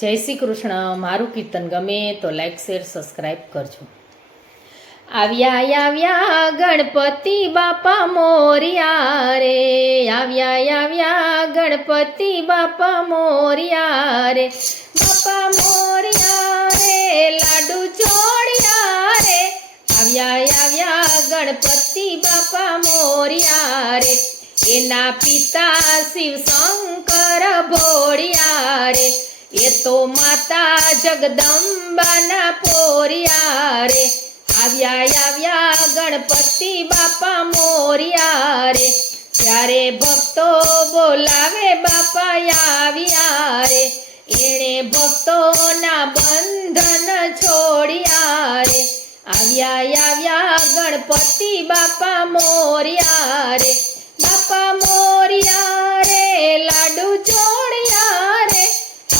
જય શ્રી કૃષ્ણ. મારું કીર્તન ગમે તો લાઈક શેર સબસ્ક્રાઈબ કરજો. આવ્યા આવ્યા ગણપતિ બાપા મોરિયા રે, આવ્યા આવ્યા ગણપતિ બાપા મોરિયા રે, બાપા મોરિયા રે, લાડુ ચોળિયા રે, આવ્યા આવ્યા ગણપતિ બાપા મોરિયા રે, એના પિતા શિવ શંકર ભોળિયા રે, એ તો માતા જગદંબાના પોરિયા રે, આવ્યા આવ્યા ગણપતિ બાપા મોરિયા રે, ત્યારે ભક્તો બોલાવે બાપા આવ્યા રે, એણે ભક્તોના બંધન છોડ્યા રે, આવ્યા આવ્યા ગણપતિ બાપા મોરિયા રે, બાપા મોરિયા રે, લાડુ ચોળિયા રે,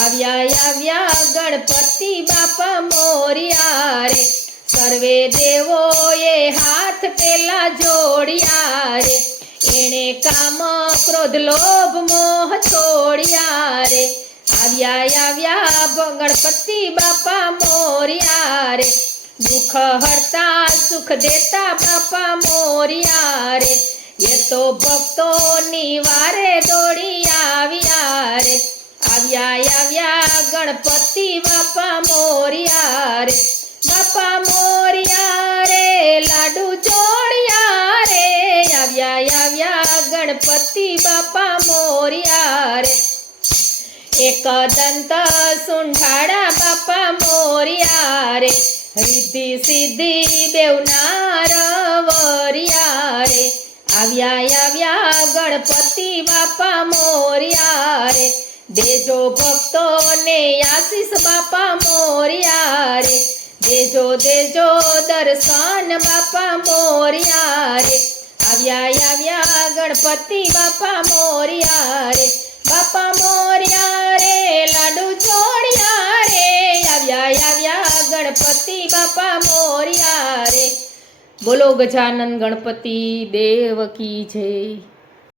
આવ્યા આવ્યા ગણપતિ બાપા મોરિયા રે, સર્વે દેવોએ હાથ પેલા જોડ્યા રે, એણે કામ ક્રોધ લોભ મોહ છોડ્યા રે, આવ્યા આવ્યા ગણપતિ બાપા મોરિયા રે, દુઃખ હરતા સુખ દેતા બાપા મોરિયા રે, એ તો ભક્તોની વારે દોડી આવ્યા રે, આવ્યા આવ્યા ગણપતિ બાપા મોરિયા રે, બાપા મોરિયા રે, લાડુ ચોળિયા રે, આવ્યા આવ્યા ગણપતિ બાપા મોરિયા રે, એક દંત સુંઢાળા બાપા મોરિયા રે, રિદ્ધિ સિદ્ધિ બેવના રવરિયા રે, આવ્યા આવ્યા ગણપતિ બાપા મોરિયા રે, દેજો ભક્તોને આશીષ બાપા મોરિયા રે, દેજો દેજો દર્શન બાપા મોરિયા રે, આવ્યા આવ્યા ગણપતિ બાપા મોરિયા રે, બાપા મોરિયા રે, લાડુ ચોળિયા રે, આવ્યા આવ્યા ગણપતિ બાપા મોરિયા રે. બોલો ગજાનન ગણપતિ દેવ કી જય.